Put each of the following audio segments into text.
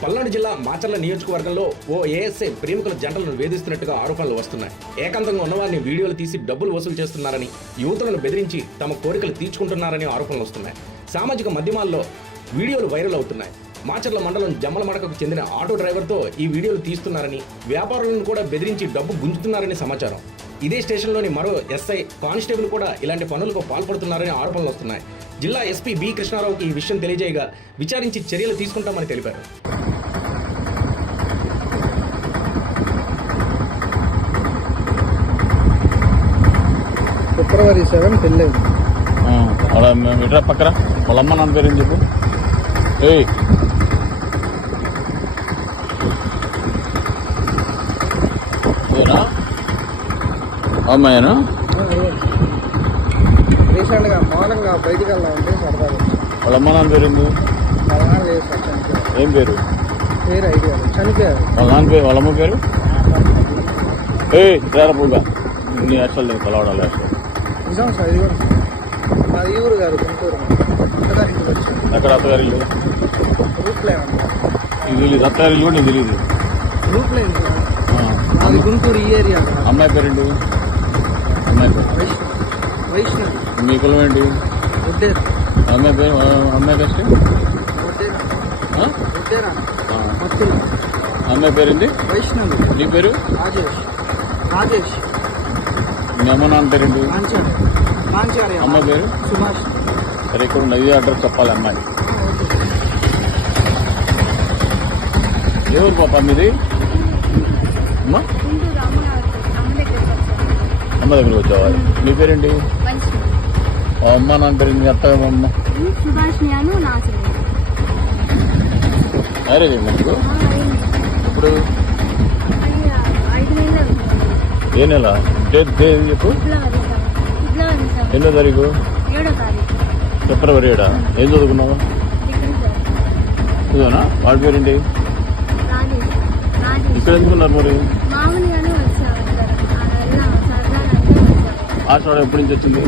పల్నాడు జిల్లా మాచర్ల నియోజకవర్గంలో ఓ ఏఎస్ఐ ప్రేమికుల జంటలను వేధిస్తున్నట్టుగా ఆరోపణలు వస్తున్నాయి. ఏకాంతంగా ఉన్నవారిని వీడియోలు తీసి డబ్బులు వసూలు చేస్తున్నారని, యువతులను బెదిరించి తమ కోరికలు తీర్చుకుంటున్నారని ఆరోపణలు వస్తున్నాయి. సామాజిక మాధ్యమాల్లో వీడియోలు వైరల్ అవుతున్నాయి. మాచర్ల మండలం జమ్మలమడకకు చెందిన ఆటో డ్రైవర్తో ఈ వీడియోలు తీస్తున్నారని, వ్యాపారులను కూడా బెదిరించి డబ్బు గుంజుతున్నారని సమాచారం. ఇదే స్టేషన్లోని మరో ఎస్ఐ కానిస్టేబుల్ కూడా ఇలాంటి పనులకు పాల్పడుతున్నారని ఆరోపణలు వస్తున్నాయి. జిల్లా ఎస్పీ బి కృష్ణారావుకి ఈ విషయం తెలియజేయగా విచారించి చర్యలు తీసుకుంటామని తెలిపారు. ఫిబ్రవరి 7 పెళ్ళి ఇట్లా పక్కన వాళ్ళ అమ్మ నాన్న పేరు ఏం చెప్పు. అమ్మాయినా రీసెంట్ గా మార్నింగ్ బయటికి వెళ్దామంటే సరదాగా వాళ్ళ అమ్మ నాన్న పేరు ఏంది? లేదు సార్, చనిపోయారు. ఏం పేరు? పేరు ఐడియా చనిపోయారు. వాళ్ళ నాన్న పేరు వాళ్ళ అమ్మ పేరు? తేరపుగా నీ అసలు కలవడాలి. నిజం సార్, ఇది కూడా మా ఊరు గారు గుంటూరు అత్తగారింటికి వచ్చి. ఎక్కడ అత్తగారి ఇల్లు? రూట్ లైన్ నీకు తెలియదు? అత్తగారి ఇల్లు కూడా నీకు తెలియదు? రూట్ లైన్ అది గుంటూరు ఈ ఏరియా. అమ్మాయి పేరేంటి? అమ్మాయి పేరు వైష్ణవి. మీ కులం ఏంటి? ఉడ్డేరా. అమ్మాయి పేరు? అమ్మాయి కష్ట ఉడ్డేరా మత్తులు. అమ్మాయి పేరేంటి? వైష్ణవి. నీ పేరు? రాజేష్. మీ అమ్మ నాన్న పేరేంటి? కాంచార్య. అమ్మాయి పేరు? సుభాష్. సరే, ఇక్కడ నది అడ్రస్ చెప్పాలి అమ్మాయి. ఎవరు పాప మీది? అమ్మ అమ్మ దగ్గరికి వచ్చావా? నీ పేరేంటి? అమ్మ నాన్న పేరేంటి? అత్త అమ్మ మ్యారేజ్ అయింది మీకు? ఇప్పుడు ఏ నెల? డేట్ చెప్పు. ఎన్నో తారీఖు? ఫిబ్రవరి 7. ఏం చదువుకున్నావు? చదువునా? వాళ్ళ పేరేంటి? ఇక్కడ ఎందుకున్నారు మరి? ఆటో ఎప్పటి నుంచి వచ్చింది?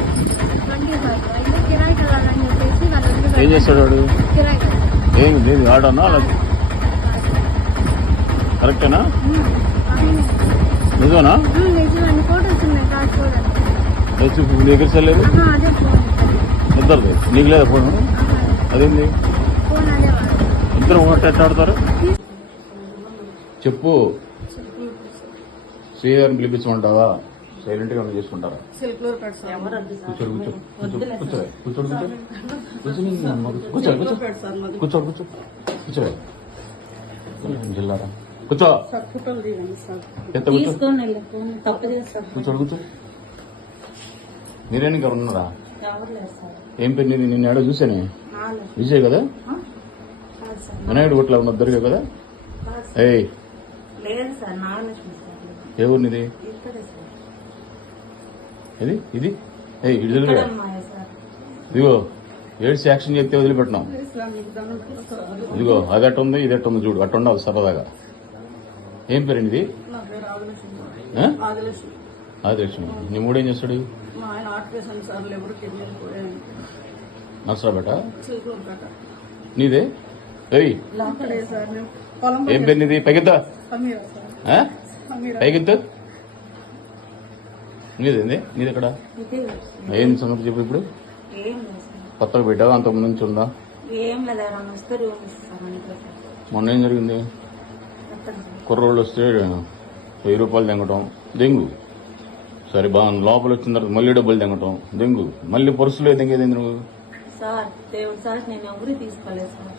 ఏం చేస్తాడు వాడు? ఏంది ఆటోనా? కరెక్టేనా? నిజమేనా? నీ దగ్గర సర్లేదు ఇద్దరు. నీకు లేదా ఫోన్? అదేంది ఇద్దరు ఒకటి ఆడతారు? చెప్పు. శ్రీగారిని పిలిపించమంటావా? సైలెంట్ గా చేసుకుంటారా? కూర్చోడు జిల్లారా కూర్చో. కూర్చో. మీరేం ఇంకా ఉన్నారా? ఏం పేరు నీది? నిన్న ఏడో చూసానే. విజయ్ కదా? వినాయుడు కొట్లా ఉన్న దొరికా కదా? ఏ ఊరు నీది? ఇది ఇది ఇటు దగ్గర. ఇదిగో ఏడ్స్ యాక్షన్ చేస్తే వదిలిపెట్టినాం. ఇదిగో అది అట్టు ఉంది, ఇది అట్టు ఉంది, చూడు అట్టు ఉండవు సరదాగా. ఏం పేరండి ఇది? ఆదిలక్ష్మి. నీ మూడేం చేస్తాడు? నర్సరాపేట. నీదే? ఏం పేరు నీది? పైకెత్తా పైకెత్తు. నీదేంది? నీది ఎక్కడ? ఏం సంగతి చెప్పు. ఇప్పుడు కొత్తగా పెట్టావా? అంతకు నుంచి ఉందా? మొన్న ఏం జరిగింది? కుర్రోళ్ళు వస్తే 1000 రూపాయలు తెంగటం దెంగు. సరే బాగుంది. లోపల వచ్చిన తర్వాత మళ్ళీ డబ్బులు తెంగటం దెంగు. మళ్ళీ పర్సులో తెంగేది నువ్వు? సార్ దేవుడు సార్ నేను ఎవరు తీసుకోలేదు సార్.